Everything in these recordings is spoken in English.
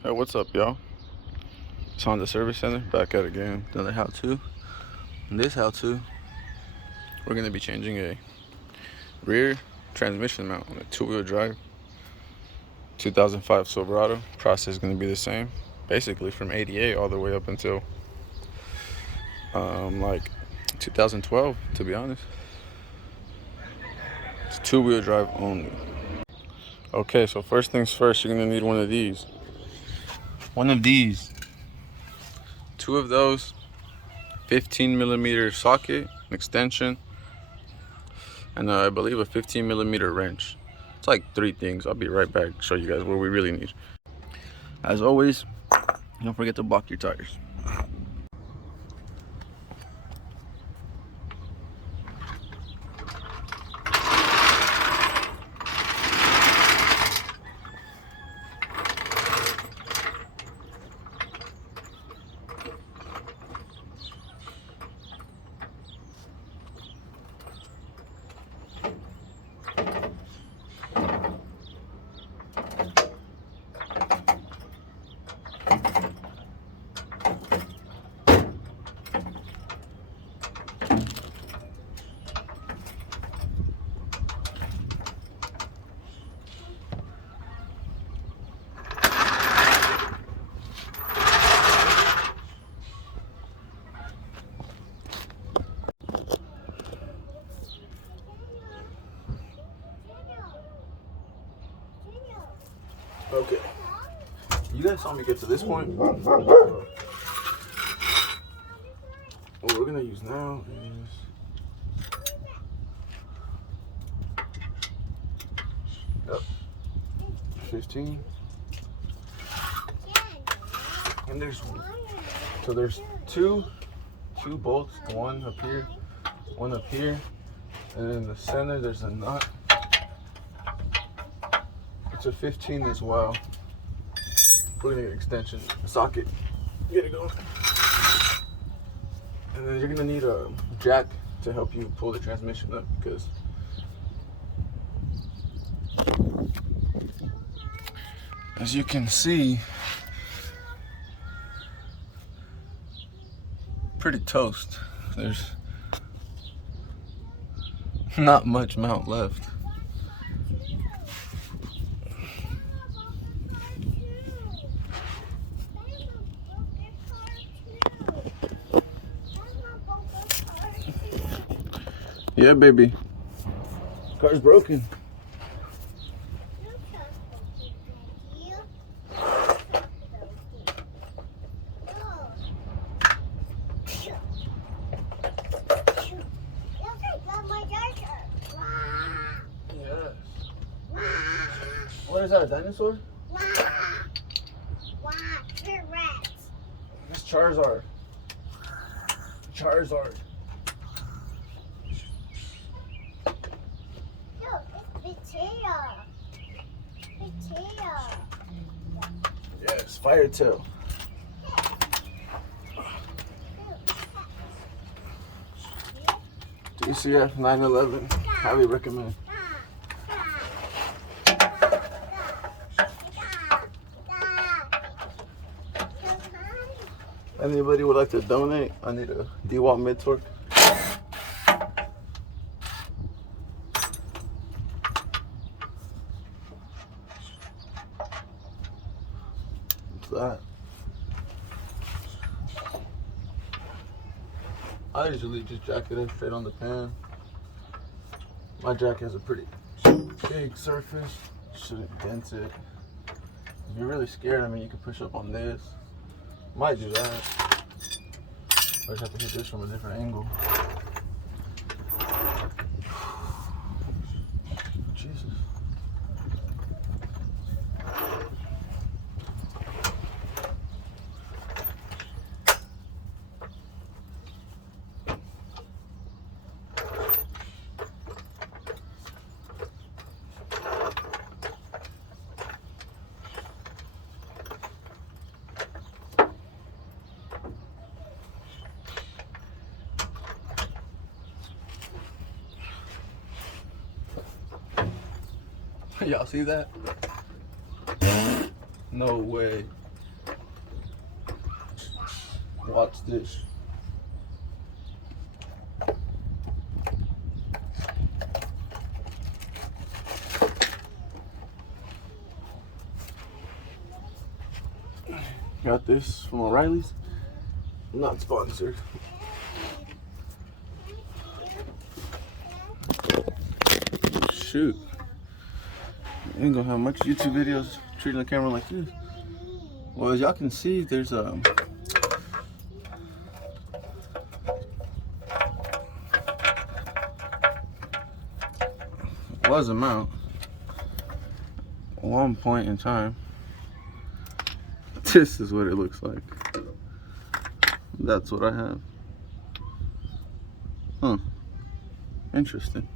Hey, what's up, y'all? It's Honda Service Center, back at it again. Another how-to. In this how-to, we're gonna be changing a rear transmission mount on a two-wheel drive 2005 Silverado. Process is gonna be the same, basically from '88 all the way up until like 2012, to be honest. It's two-wheel drive only. Okay, so first things first, you're gonna need one of these. Two of those, 15mm socket, extension, and I believe a 15mm wrench. It's like three things. I'll be right back, show you guys what we really need. As always, don't forget to block your tires. Okay, you guys saw me get to this point. What we're gonna use now is 15, and there's two bolts, one up here, and in the center there's a nut. It's a 15 as well. We're gonna get an extension socket, get it going, and then you're gonna need a jack to help you pull the transmission up, because as you can see, pretty toast. There's not much mount left. Yeah, baby. Car's broken. Yes. What is that, a dinosaur? It's Charizard. Charizard. Yes, Firetail. DCF 911. Highly recommend. Anybody would like to donate? I need a DeWalt mid-torque. That. I usually just jack it in straight on the pan. My jack has a pretty big surface, shouldn't dent it. If you're really scared, I mean, you can push up on this. Might do that. I just have to hit this from a different angle. Jesus. Y'all see that? No way. Watch this. Got this from O'Reilly's. Not sponsored. Shoot. I ain't gonna have much YouTube videos treating the camera like this. Well, as y'all can see, there's was a mount at one point in time. This is what it looks like. That's what I have. Huh. Interesting.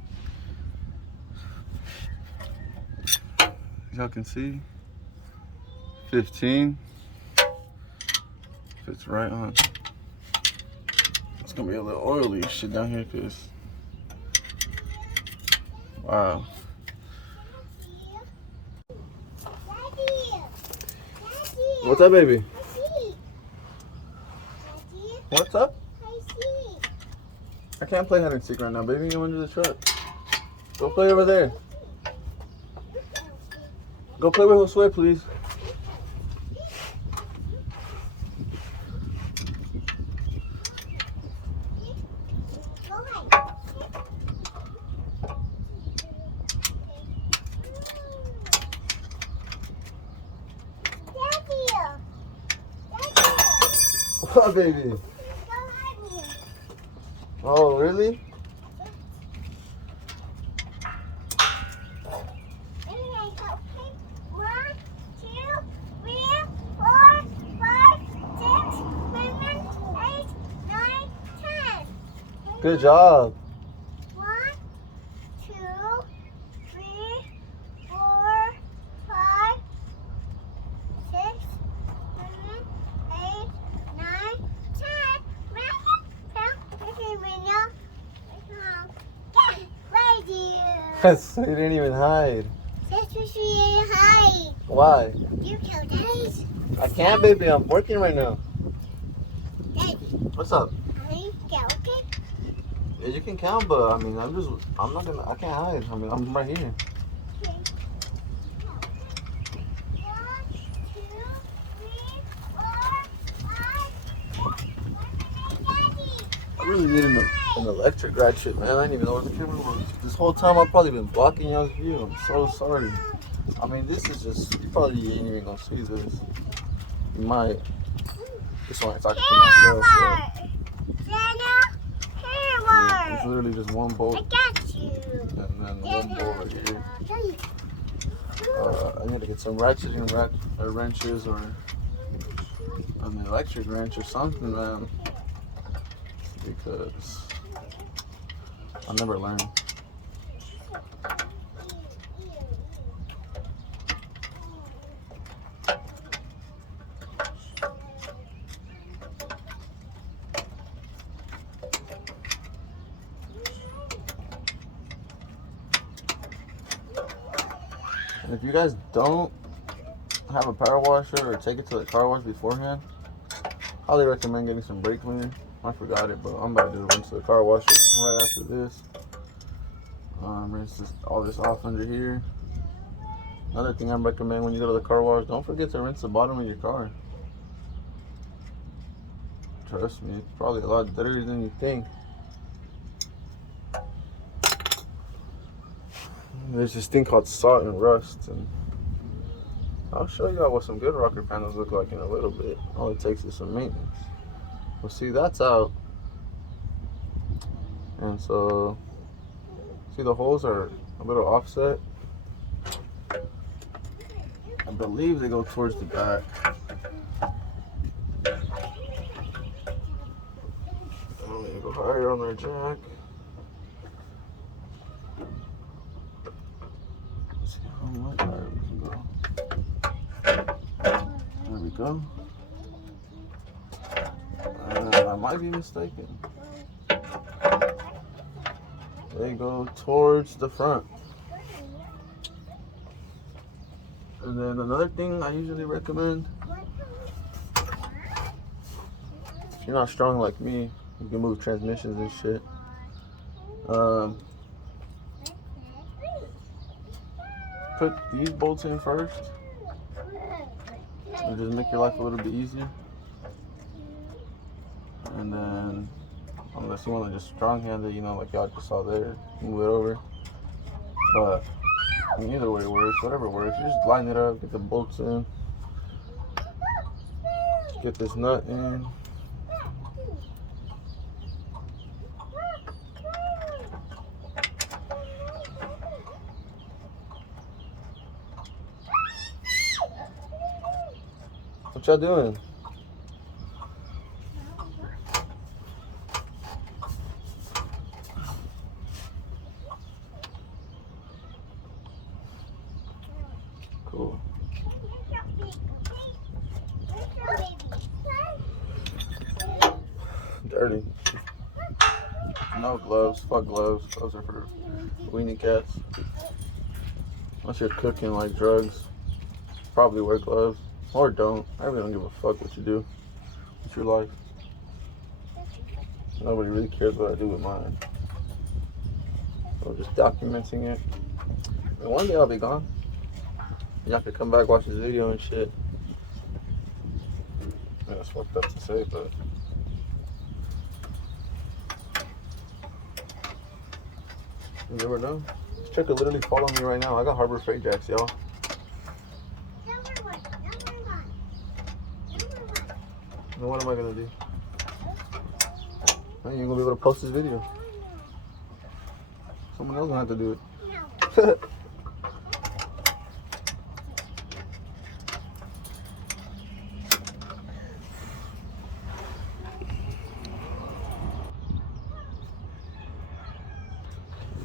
Y'all can see 15 fits right on. It's gonna be a little oily shit down here because wow. What's up, baby? What's up? I can't play hide and seek right now, baby. Go under the truck. Go play over there. Go play with Josue, please. What, baby? Oh, really? Good job. 1, 2, 3, 4, 5, 6, 7, 8, 9, 10. So you didn't even hide. That's what she didn't hide. Why? You killed Daddy. I can't, baby. I'm working right now. Daddy, What's up? are you okay? Yeah, you can count, but I mean, I can't hide. I mean, I'm right here. Okay. 1, 2, 3, 4, 5, 6. Daddy. I really need an electric ratchet, man. I didn't even know where the camera was. This whole time I've probably been blocking y'all's view. I'm so sorry. I mean, this is just, you probably ain't even gonna see this. You might. This one I talking to myself. So. It's literally just one bolt. I got you. And then one bolt right here. I need to get some ratcheting wrenches or an electric wrench or something, man. Because I never learned. And if you guys don't have a power washer or take it to the car wash beforehand, highly recommend getting some brake cleaner. I forgot it, but I'm about to do the rinse to the car wash right after this. Rinse all this off under here. Another thing I recommend when you go to the car wash, don't forget to rinse the bottom of your car. Trust me, it's probably a lot dirtier than you think. There's this thing called salt and rust, and I'll show you what some good rocker panels look like in a little bit. All it takes is some maintenance. Well, see, that's out. And so, see, the holes are a little offset. I believe they go towards the back. I'm gonna go higher on their jack. Let's see how much higher we can go. There we go. I might be mistaken. They go towards the front. And then another thing I usually recommend, if you're not strong like me, you can move transmissions and shit. Put these bolts in first, and just make your life a little bit easier. And then, unless you want to just strong-hand it, you know, like y'all just saw there, move it over. But I mean, either way works, whatever works. You just line it up, get the bolts in, get this nut in. What y'all doing? Cool. Dirty. No gloves. Fuck gloves. Gloves are for weenie cats. Unless you're cooking like drugs, probably wear gloves. Or don't. I really don't give a fuck what you do with your life. Nobody really cares what I do with mine. So just documenting it. And one day I'll be gone. Y'all can come back, watch this video and shit. I mean, that's fucked up to say, but you never know. This chick could literally follow me right now. I got Harbor Freight Jacks, y'all. Then what am I gonna do? I ain't gonna be able to post this video. Someone else gonna have to do it.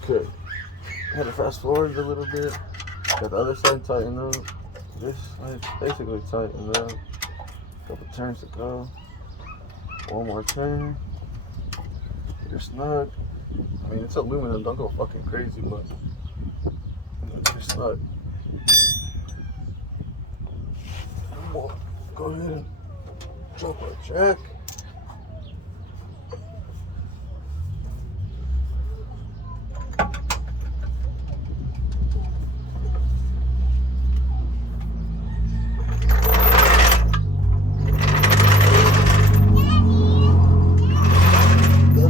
Okay. I had to fast forward a little bit. Got the other side tightened up. This side basically tightened up. Couple turns to go. One more turn. You're snug. I mean, it's aluminum. Don't go fucking crazy, but you're snug. Go ahead and drop our jack.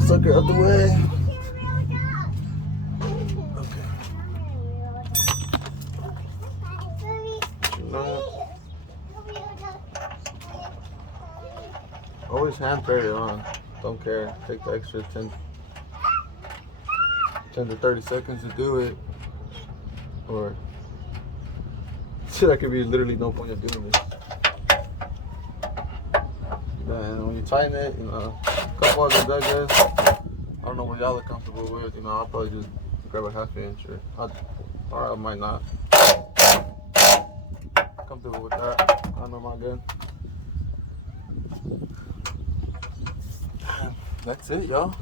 Sucker out the way. Okay. Always hand press it on. Don't care. Take the extra 10 to 30 seconds to do it. Or shit, that could be literally no point of doing this. And when you tighten it, you know, a couple other dugouts. I don't know what y'all are comfortable with. You know, I'll probably just grab a half inch or I might not. Comfortable with that. I know my gun. That's it, y'all.